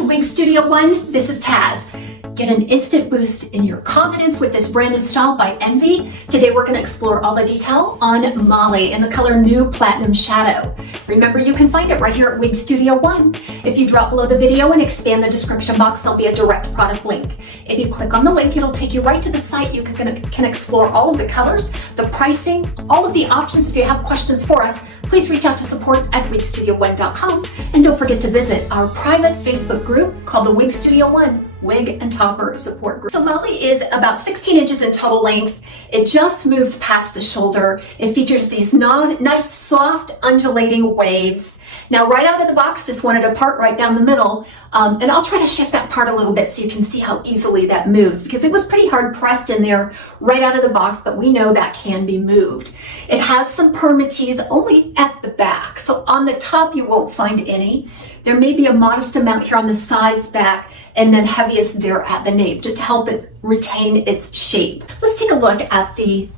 to Wig Studio One. This is Taz. Get an instant boost in your confidence with this brand new style by Envy. Today we're going to explore all the detail on Molly in the color New Platinum Shadow. Remember, you can find it right here at Wig Studio One. If you drop below the video and expand the description box, there'll be a direct product link. If you click on the link, it'll take you right to the site. You can explore all of the colors, the pricing, all of the options. If you have questions for us, please reach out to support@wigstudio1.com, and don't forget to visit our private Facebook group called the Wig Studio One Wig and Topper Support Group. So Molly is about 16 inches in total length. It just moves past the shoulder. It features these nice, soft, undulating waves. Now, right out of the box, this wanted a part right down the middle, and I'll try to shift that part a little bit so you can see how easily that moves, because it was pretty hard pressed in there right out of the box, but we know that can be moved. It has some permatease only at the back, so on the top you won't find any. There may be a modest amount here on the sides, back, and then heaviest there at the nape, just to help it retain its shape. Let's take a look at the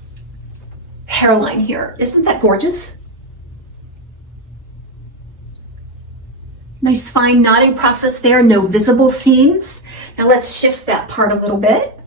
hairline here. Isn't that gorgeous? Nice fine knotting process there, no visible seams. Now let's shift that part a little bit.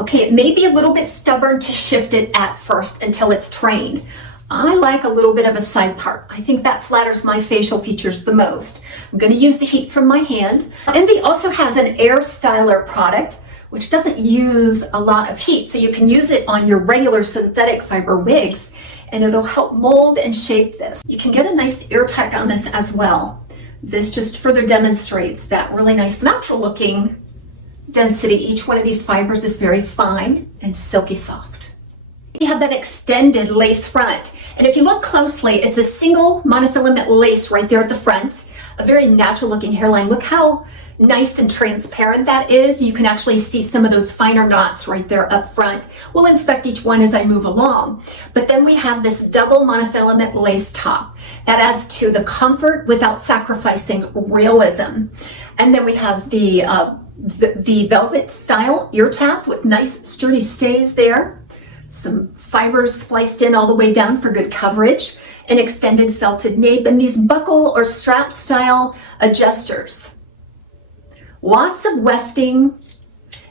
Okay, it may be a little bit stubborn to shift it at first until it's trained. I like a little bit of a side part. I think that flatters my facial features the most. I'm going to use the heat from my hand. Envy also has an air styler product, which doesn't use a lot of heat, so you can use it on your regular synthetic fiber wigs, and it'll help mold and shape this. You can get a nice airtight on this as well. This just further demonstrates that really nice natural looking density. Each one of these fibers is very fine and silky soft. You have that extended lace front, and if you look closely, it's a single monofilament lace right there at the front. A very natural looking hairline. Look how nice and transparent that is. You can actually see some of those finer knots right there up front. We'll inspect each one as I move along. But then we have this double monofilament lace top. That adds to the comfort without sacrificing realism. And then we have the velvet style ear tabs with nice sturdy stays there. Some fibers spliced in all the way down for good coverage. An extended felted nape, and these buckle or strap style adjusters. Lots of wefting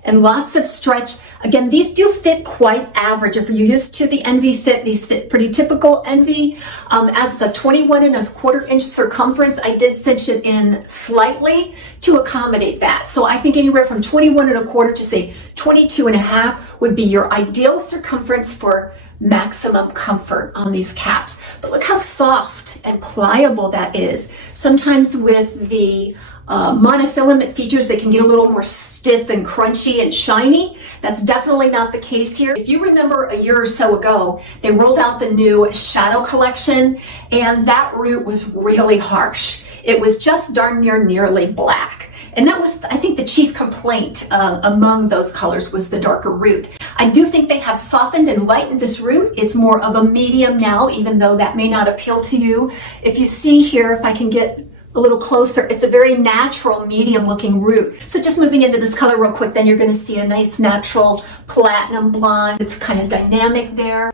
and lots of stretch. Again, these do fit quite average. If you're used to the Envy fit, these fit pretty typical Envy. As it's a 21¼ inch circumference, I did cinch it in slightly to accommodate that. So I think anywhere from 21¼ to say 22½ would be your ideal circumference for maximum comfort on these caps. But look how soft and pliable that is. Sometimes with the monofilament features, they can get a little more stiff and crunchy and shiny. That's definitely not the case here. If you remember a year or so ago, they rolled out the new shadow collection, and that root was really harsh. It was just darn nearly black. And that was, I think, the chief complaint among those colors was the darker root. I do think they have softened and lightened this root. It's more of a medium now, even though that may not appeal to you. If you see here, if I can get a little closer, it's a very natural medium looking root. So just moving into this color real quick, then you're going to see a nice natural platinum blonde. It's kind of dynamic there.